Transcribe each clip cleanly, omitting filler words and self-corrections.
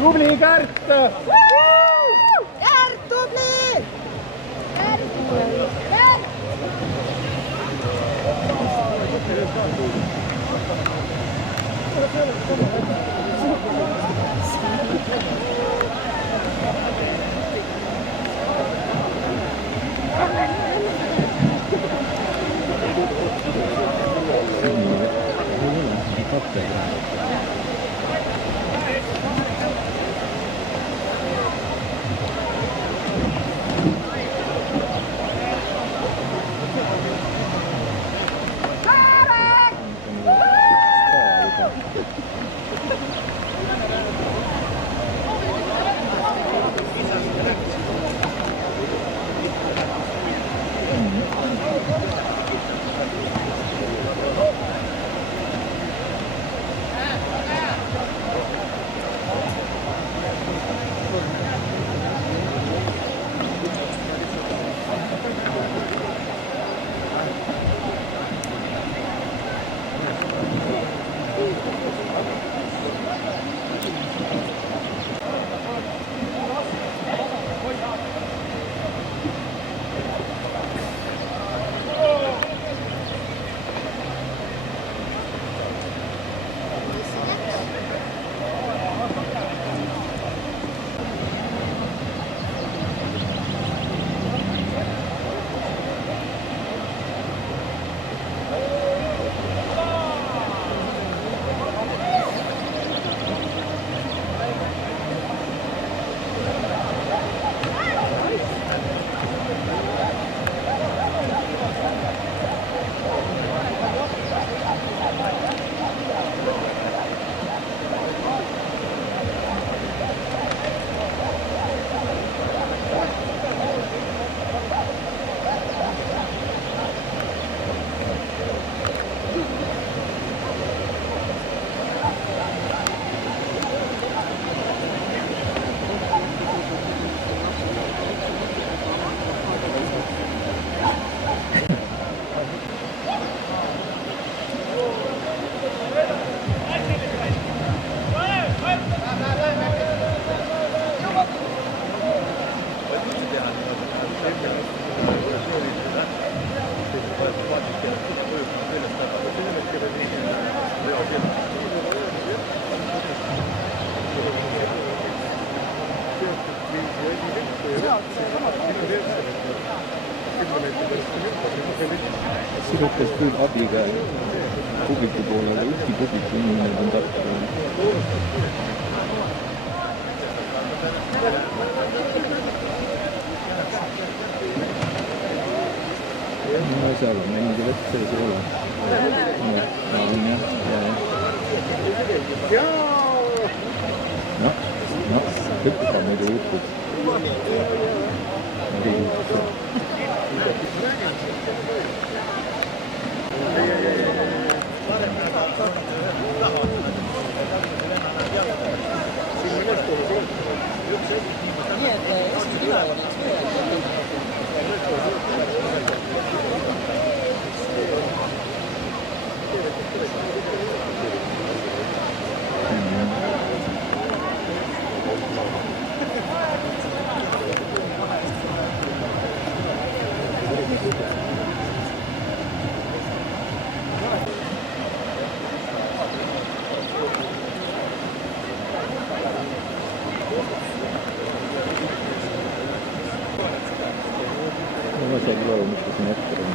Tubli, Kärt! Kärt, tubli! Kärt! Kärt! sirutas küll abiga publiku poole, aga ükski publiku inimene on Tartu. No seal on mängida vett sees ei ole. On jah. Noh, hüppab muidu jutud. Ma ei saagi aru, mis ta siin ette on.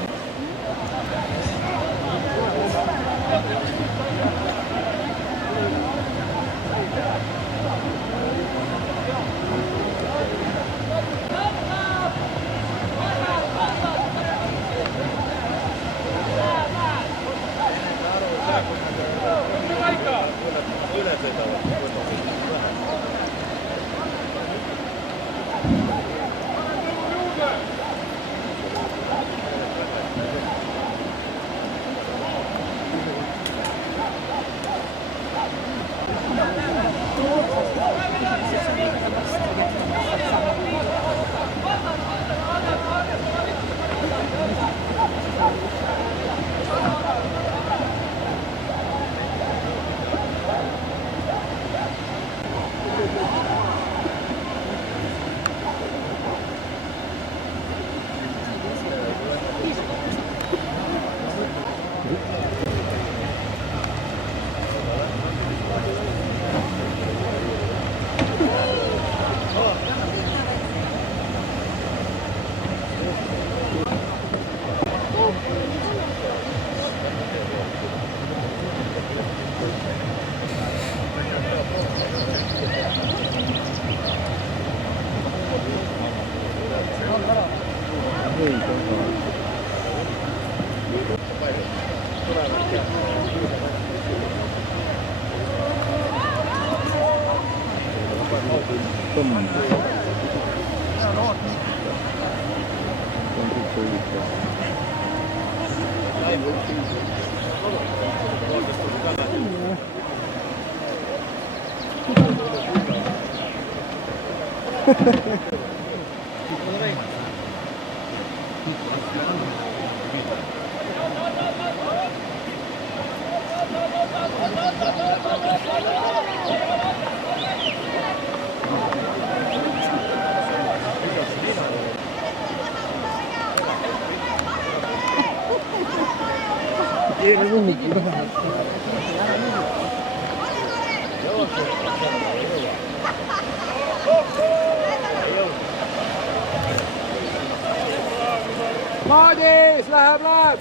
Madis läheb!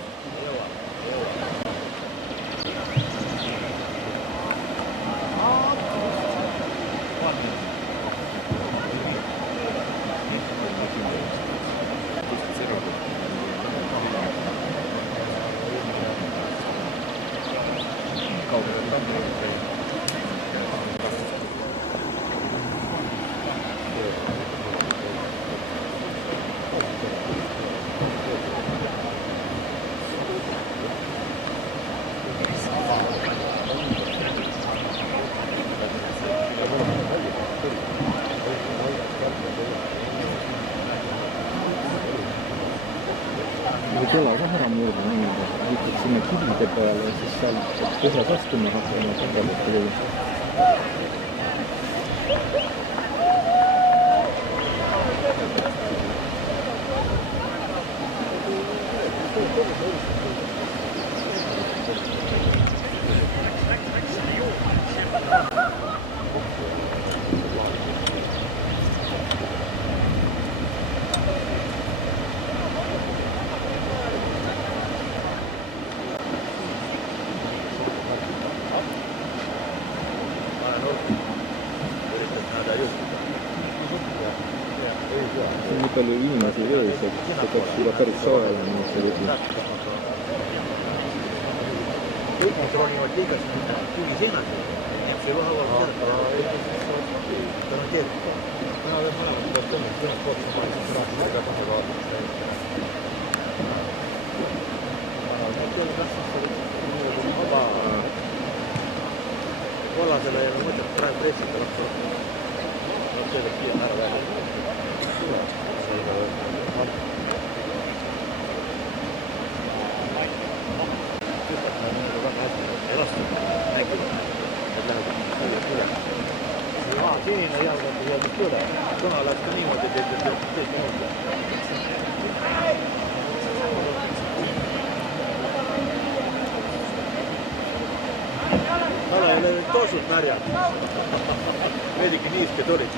Kela ka ära murda niimoodi, liitud sinna kivide peale ja siis seal põhjas astuma hakkama kõrvalete või. nii palju inimesi vees, et see peaks juba päris soe olema, see vesi. Kõik need ronivad liigas kuigi sinnas. See ei vahe olla ta on keeruline. Mina olen mõlemad peab tulnud, sinnas poolt ma olen praegu väga tasakaalus. Vaba kollasele ei ole mõtet praegu preessida lõppu. Sellest kiirem ära välja. Sinine jalgati jäädest üle. Kuna läks ka niimoodi, et teed niimoodi. Kala ei ole toosud märjad. Veidike niisked olid.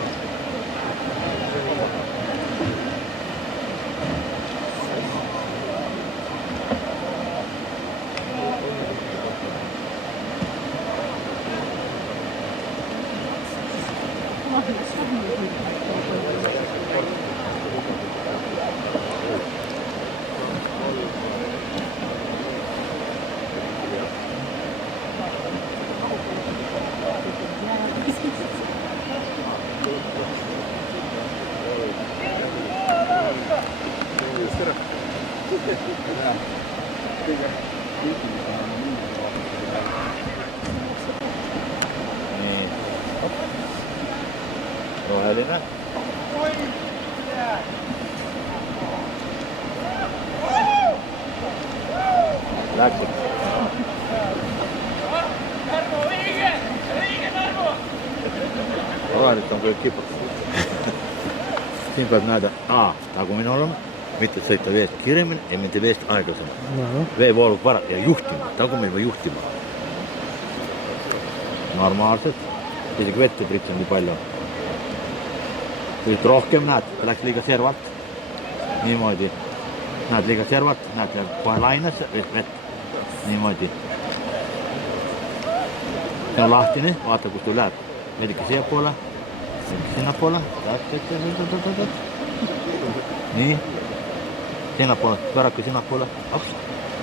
Niin. Rohelina. Läksyt. Rohelit on kyllä kiput. Siin peab nähdä tagumine olema, mitte sõita veest kiiremini ja mitte veest aeglasemalt. Veevoolud ja juhtima, tagumine või juhtima. Normaalselt, isegi vett ei pritsa nii palju. Nüüd rohkem näed, läks liiga servalt. Niimoodi. Näed liiga servalt, näed kohe laines vett. Niimoodi. See on lahtine, vaata kus tu läheb. Veidike siia poole, veidike sinna poole. Nii. Sinna poole, pöörake sinna poole.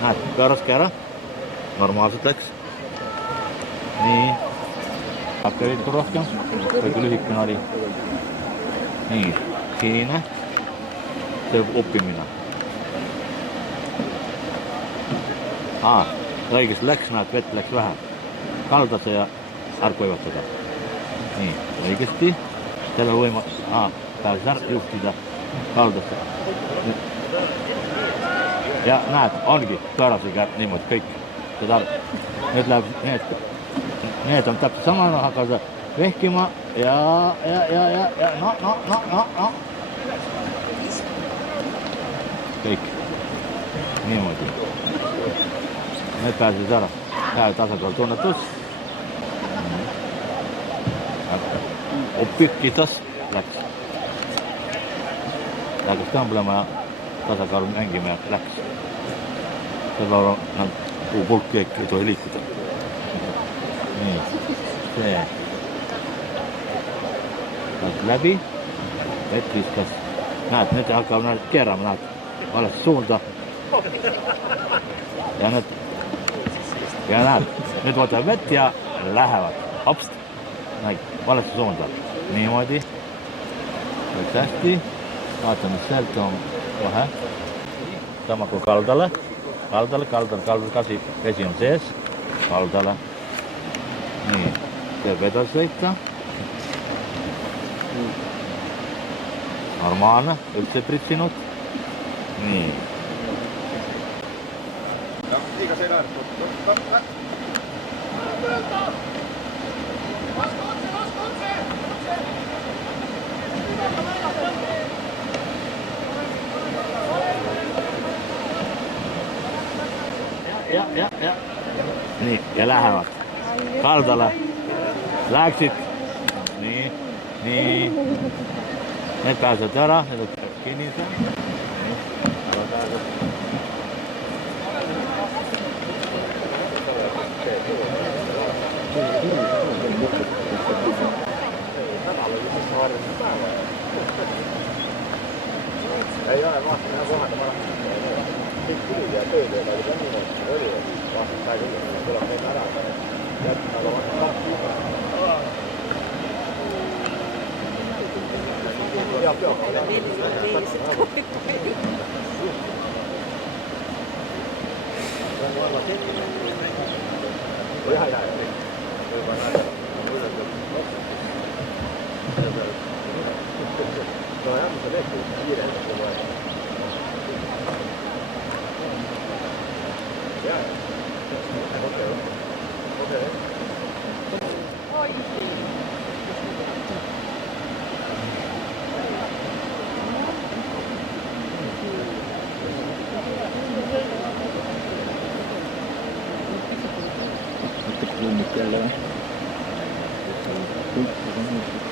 Näed, pööraske ära. Normaalselt läks. Nii. Hakka veidike rohkem, kõige lühikene oli. Nii, sinine. See on oppimine. Õigesti läks, näed, vett läks vähe. Kaldase ja ärkuivatada. Nii, õigesti. Selle võima, pääses ära juhtida. Kaldase. Ja näed, ongi pöörasega niimoodi kõik. Nüüd läheb need on täpselt sama, hakata vehkima ja no. Kõik. Niimoodi. Need pääses ära. Hea tasakaal tunnetus. Oppi, kitas, läks. Läks tõmblema ja tasakaalu mängima ja läks. Selle on pulk kõik ei tohi liikuda. Nii, see. Läks läbi, vett viskas. Näed, nüüd hakkavad keerama, näed, valesse suunda. Ja näed, nüüd võtavad vett ja lähevad. Hopst, näid, valesse suunda. Niimoodi. Läks hästi. Vaatame, sealt on kohe. Sama kui kaldale. Kaldale, kasi vesi on sees. Kaldale. Nii, teeb edasi sõita. Normaalne, üldse ei pritsinud. Nii. Liiga selle äärest. Ja. Nii, ja lähevad. Kaldale. Läksid. Nii. Need pääsevad ära, need on kinnise. Ei ole vasta ihan kohdalla. Sitten tuli ja töitä, joka oli semmoinen, että oli vasta tai kyllä tulla meitä ära. Jättää olla vasta 2 kuukautta. Joo. Ihan jää. No ja mutta tehty kiireellä se voi. Ja. Okei. Mitte kummit jälle või? Kõik on muutud.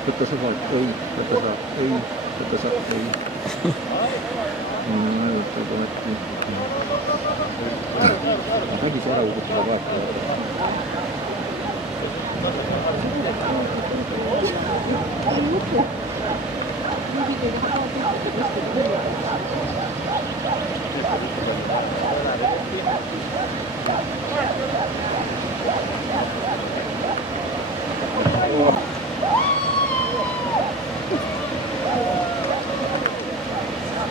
Võtta sa saad, ei, võtta sa, ei, võtta sa, ei. Vägisi ära ugutada vaatama.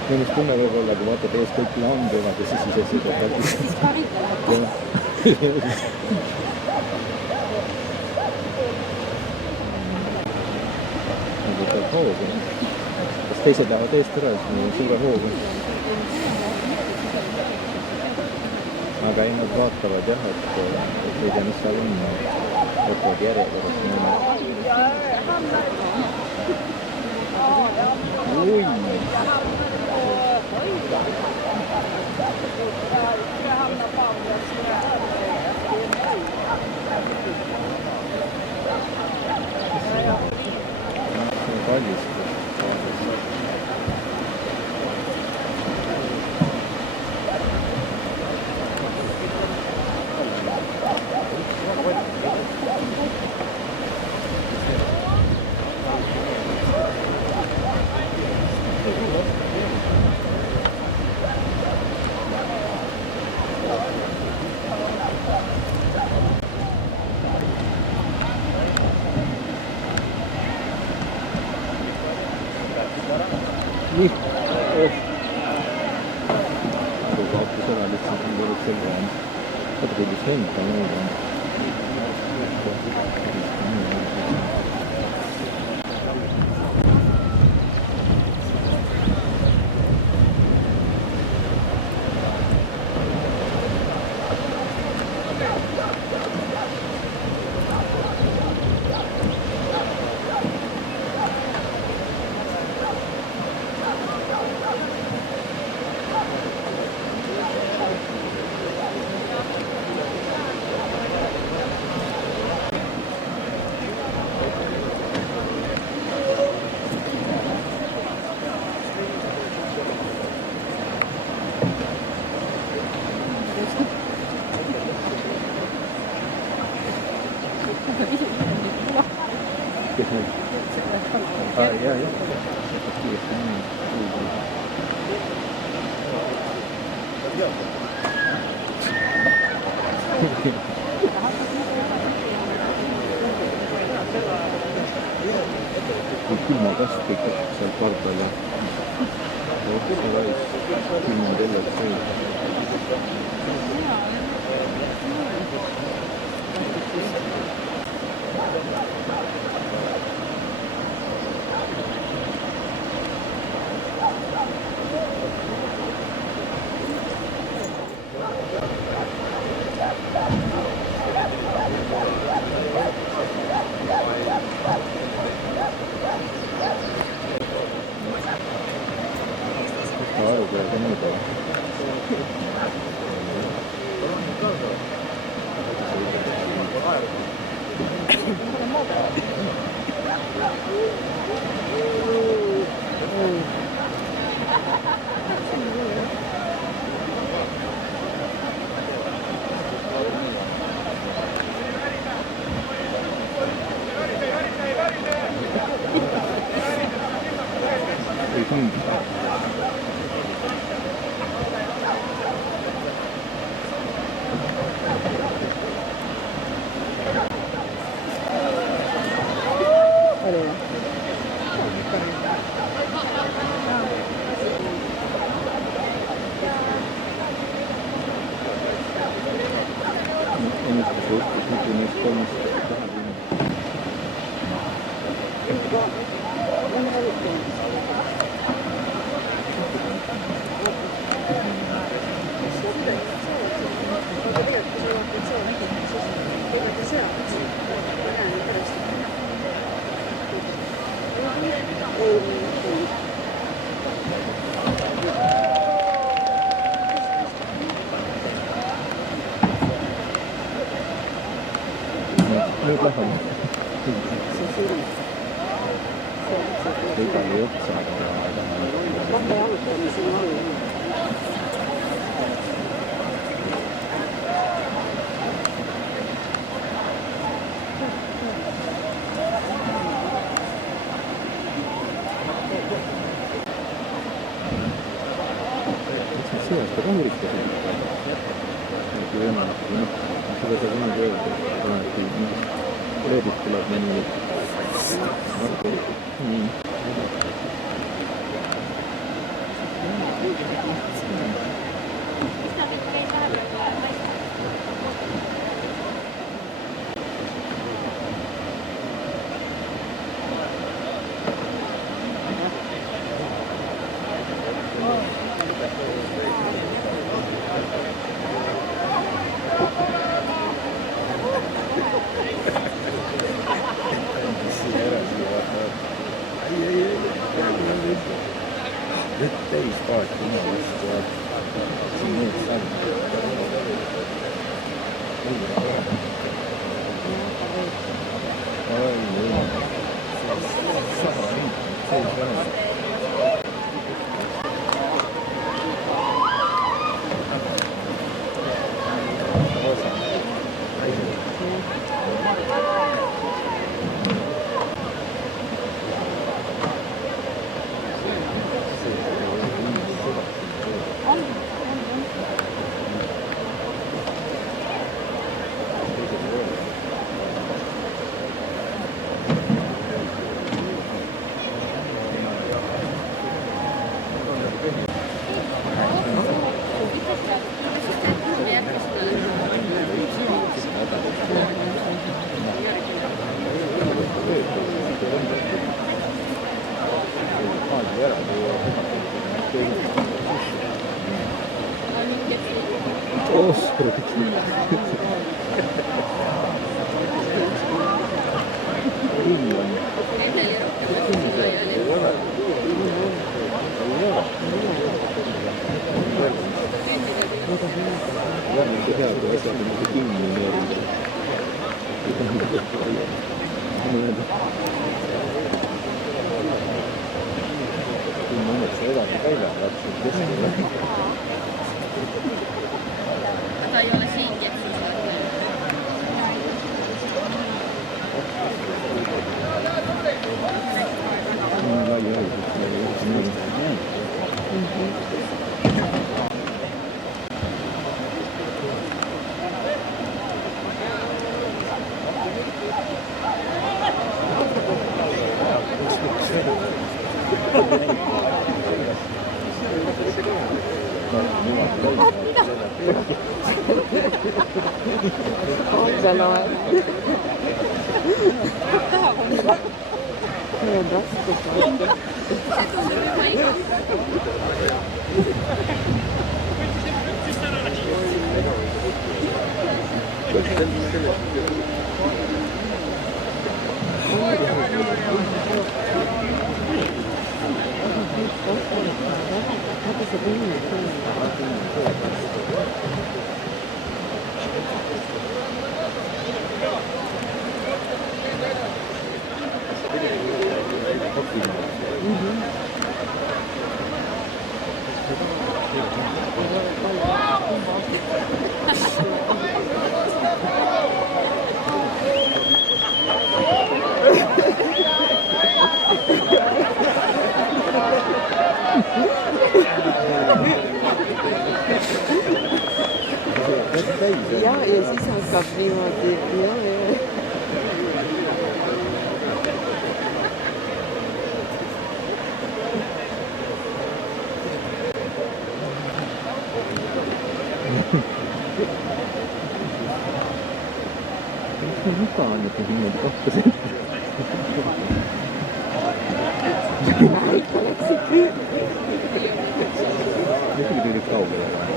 Minust tunne võib olla, kui vaatad ees kõik langevad ja siis ise seda praktiselt. Siis paritavad. Nagu peab hoogu. Kas teised lähevad eest ära, siis on suure hoogu. Aga ei, nad vaatavad jah, et ei tea, mis seal on. Võtavad järjekorrast mõne. Ui! See on kallis. Nii. Aga kaupus ära lihtsalt on võrud selge on. Vaata kuidas lenda nüüd on. külmakast ikka seal pardal ja külmatelled sees. Nüüd läheme. Igal jutt saab Vahva jalutamise on all. Seasta ka üritasin. Kui ema, seda sa kunagi öelda, kunagi Reedit tuleb mõni Marko. Nii. Vett täis paati minu vastu ja siin need saanud. Ta ei ole siingi, et siis Otsa lae. See on raskus. See tundub juba igav. Ja siis hakkab niimoodi. Mikä on joku nimeltä 2 senttiä? Nyt piti nyt kauheaa.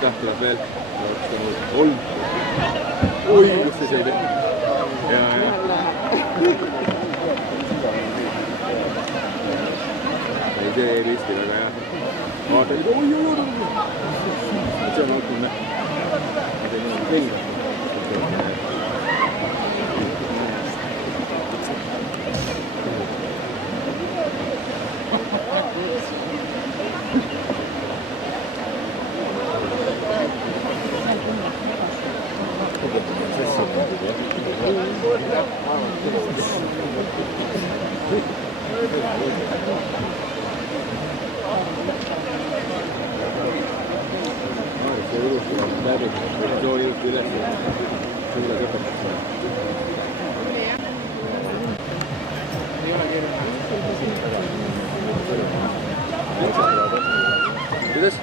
Tähteled veel. Kolm. Oi, kus see sõidi. Ja. Ei, see ei risti väga hea. Vaata, oi. See on alkuline. See on kuidas?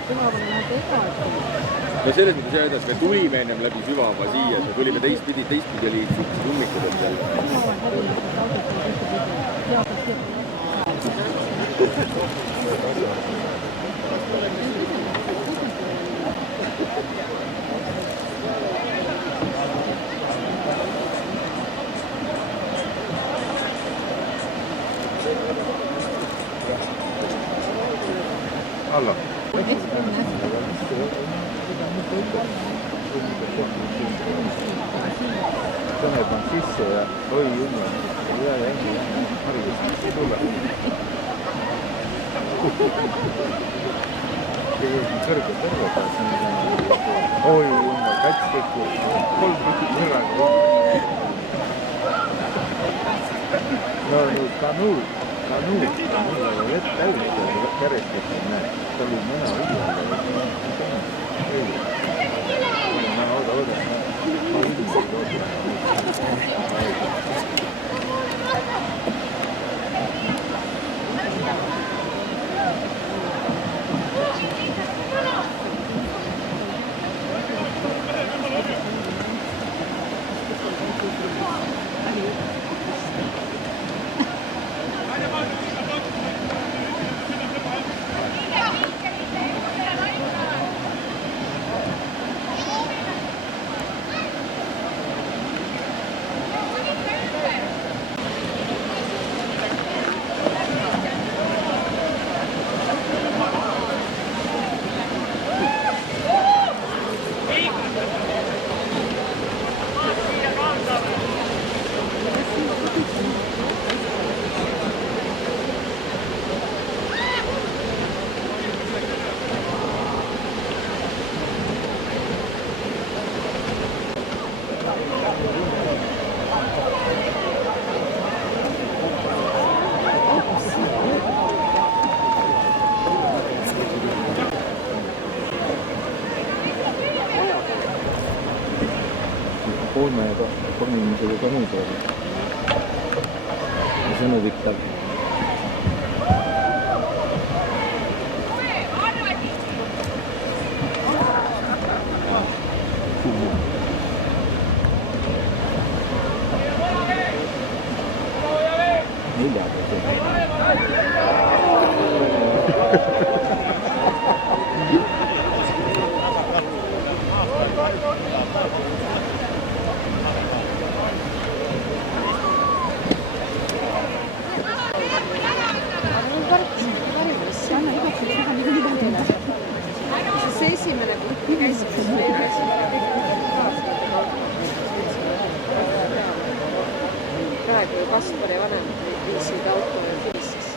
No selles mõttes jah edasi, me tulime ennem läbi süvava siia, me tulime teistpidi oli siuksed ummikud on seal. Alla. Kõnepan sisse ja oi jumal, üle jängi haridust tulla. Kõrgelt terve pääs. Oi jumal, kats tekki, 3 tükki korraga. No kanuud aga vett täis ja järjest tekib, näed, ta võib mõne õige olla. Oota. Kolme inimesega kanuud oli. Ja see on huvitav. See esimene, kui käisime, praegu Kaspari vanemad viisid auto ja kivissis.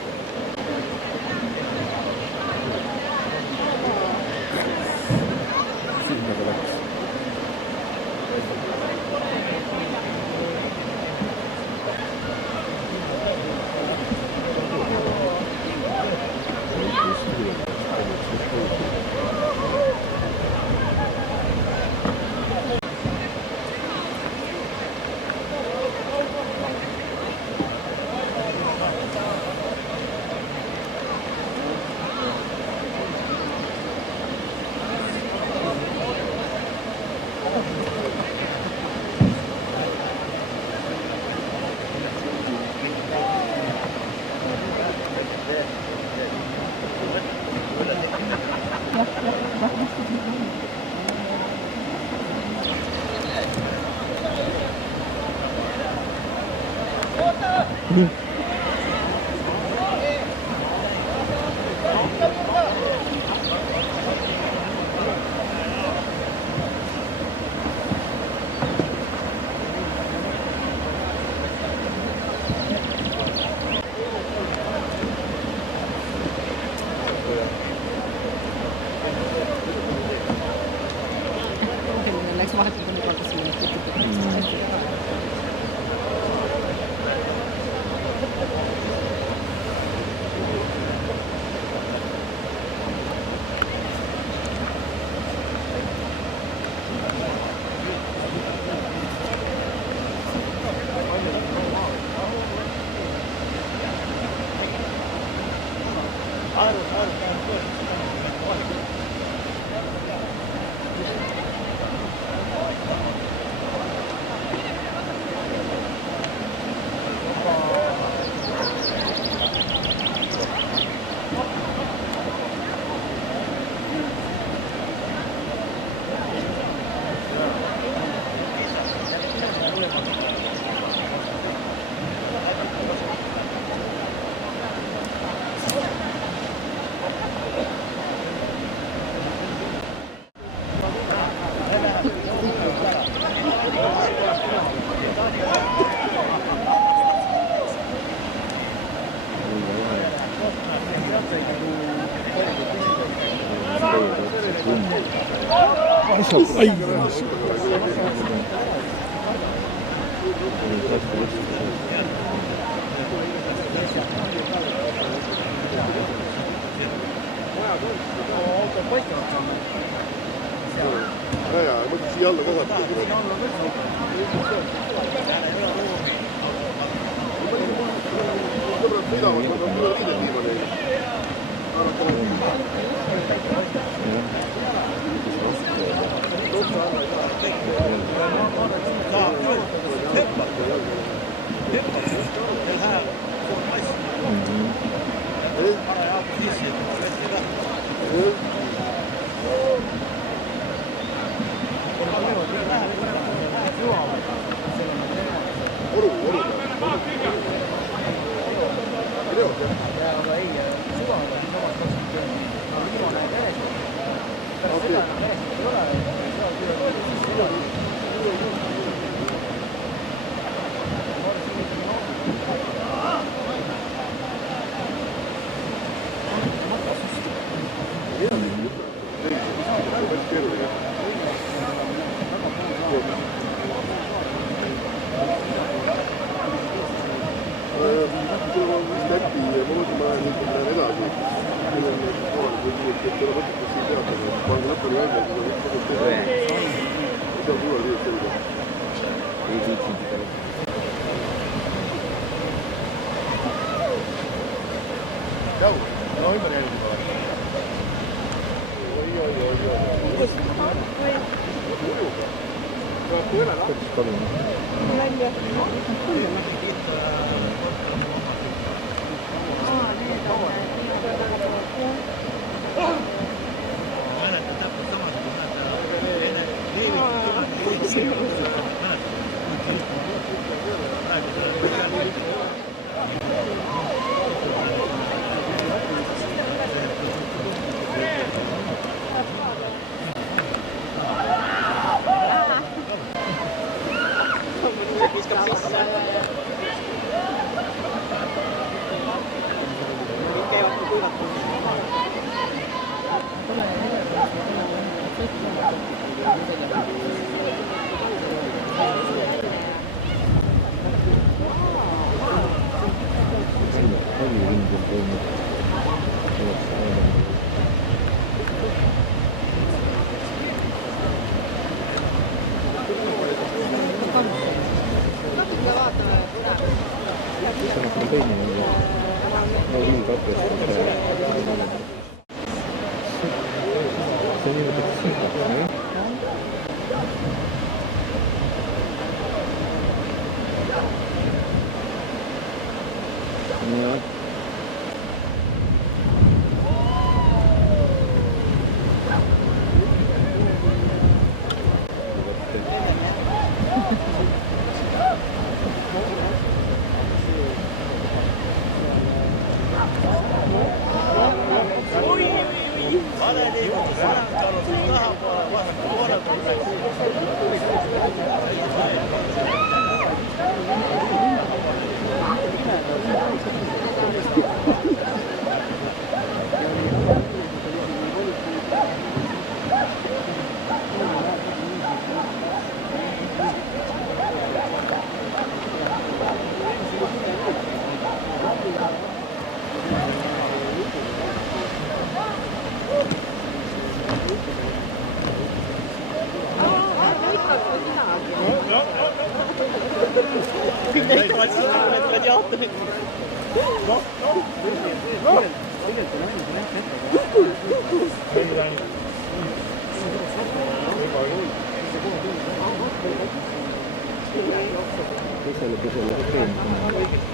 Läks vahetult mõni kord siin Ai, Väga hea, mõtlesin siia alla ka saab. Sõbrad sõidavad, ma pean üle kiidet viima neile.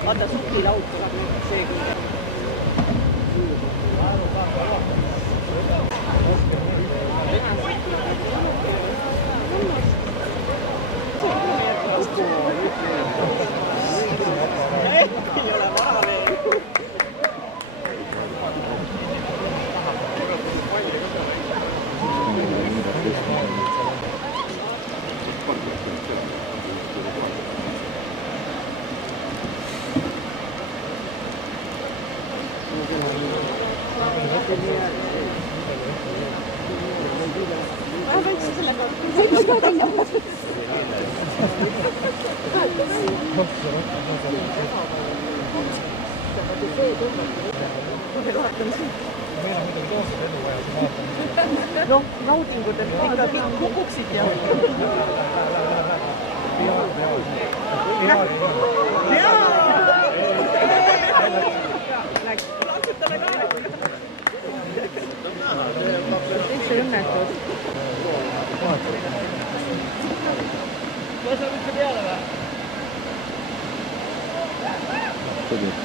Vaata sukilaud tuleb nüüd see küll. Ei ole vara veel. veel vaatan siin. noh, naudingud, et ikka kõik kukuksid ja. Kõik see õnnetud.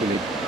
tuli.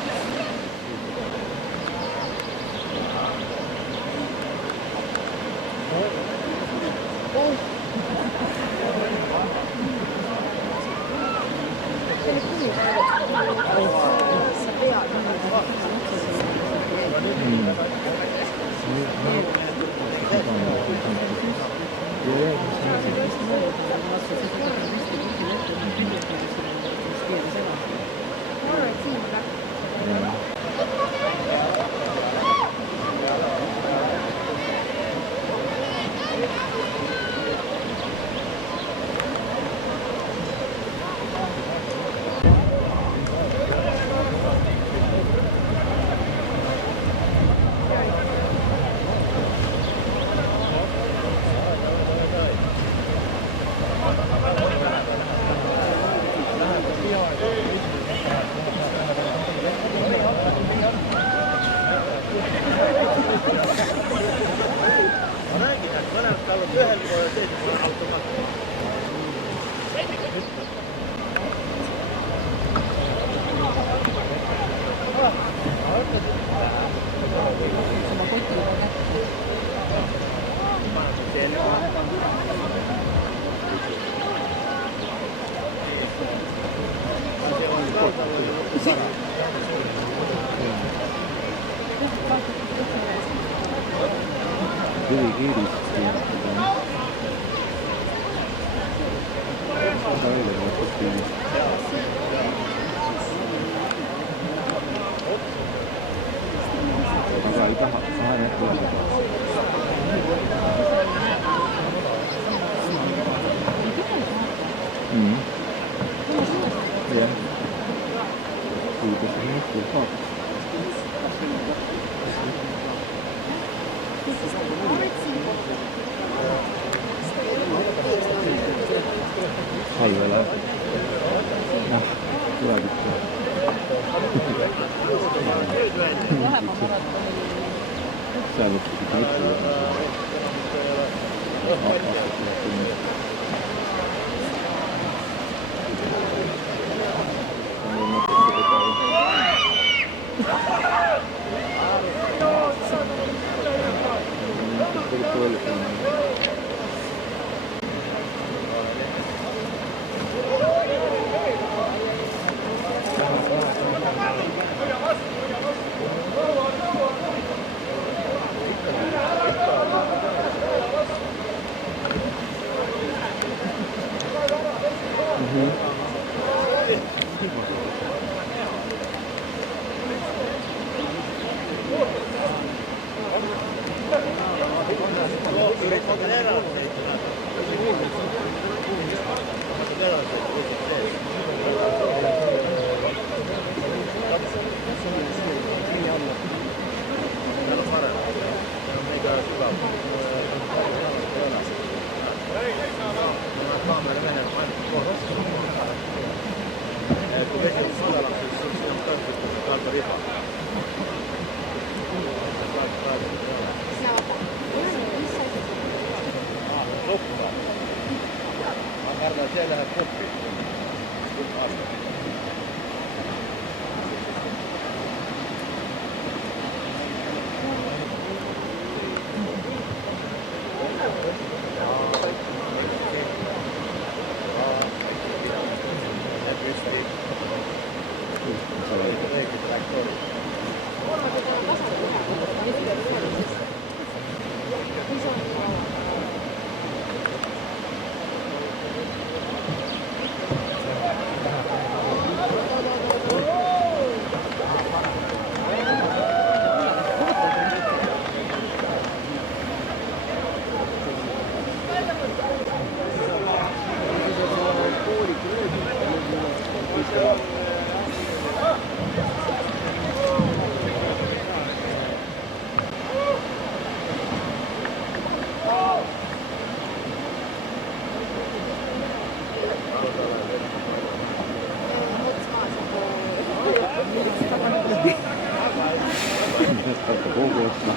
Jätkata kogu õhtu.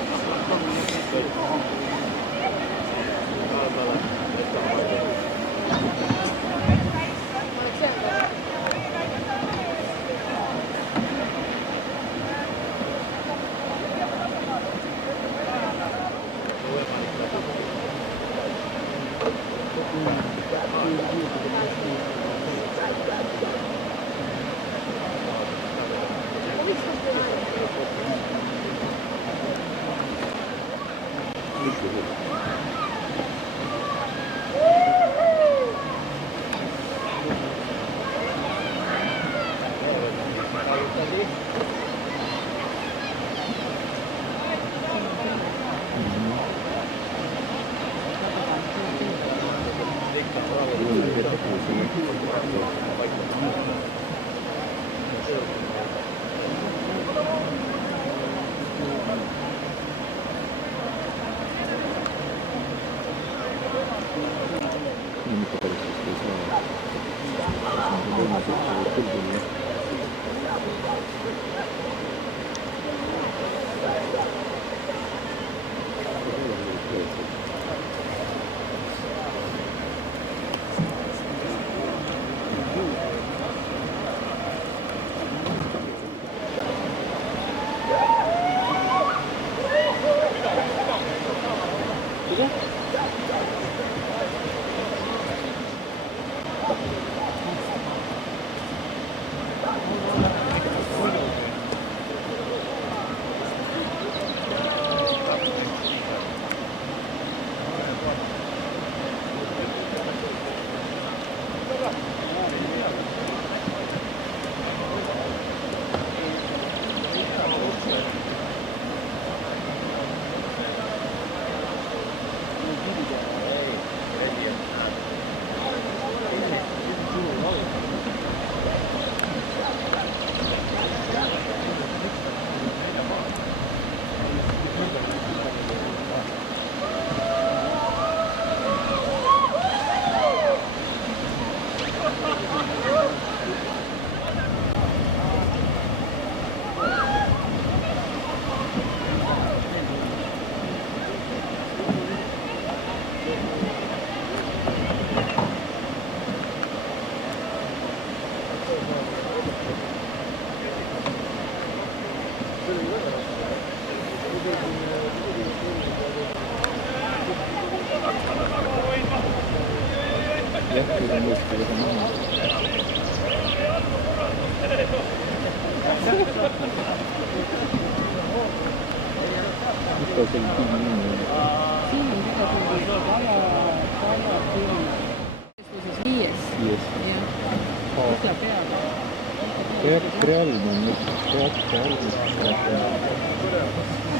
Real on nüüd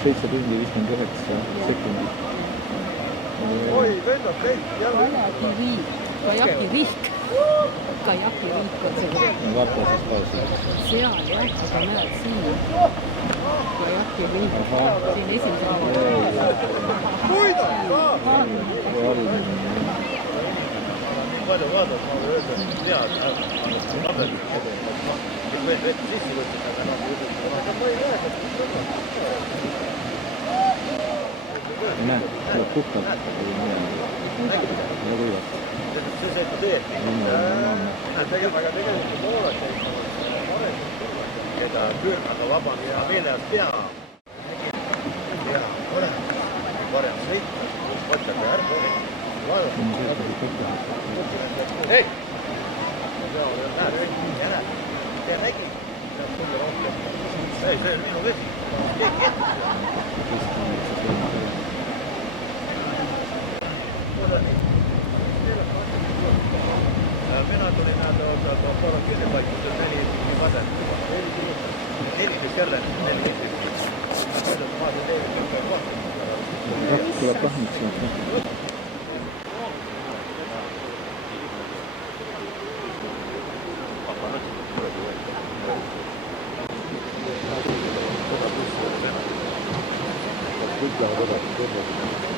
7 tundi 59 sekundit. Kajakivihk on see. Vaata siis pausi. Seal jah, aga näed siin. Kajakivihk. Siin esimesel. Palju vaadata, ma võin öelda, tead, vett sisse võtta, aga ma ei näe, näed, tuleb puhtalt nagu võivad. see sõitu teeb. Aga tegelikult oolata ei saa. Keda küürmata vabam ja meeleas pea. Ja, ole. Parem sõita. Võtta ka ära. Hei! Näed, tee nägi. Ei, see on minu vesi. Keegi jättis. Mina tulin korra kinni paikkuda, 4 vasen. 14 jälle, 14. Tuleb kahmiks. Kõik lähevad edasi.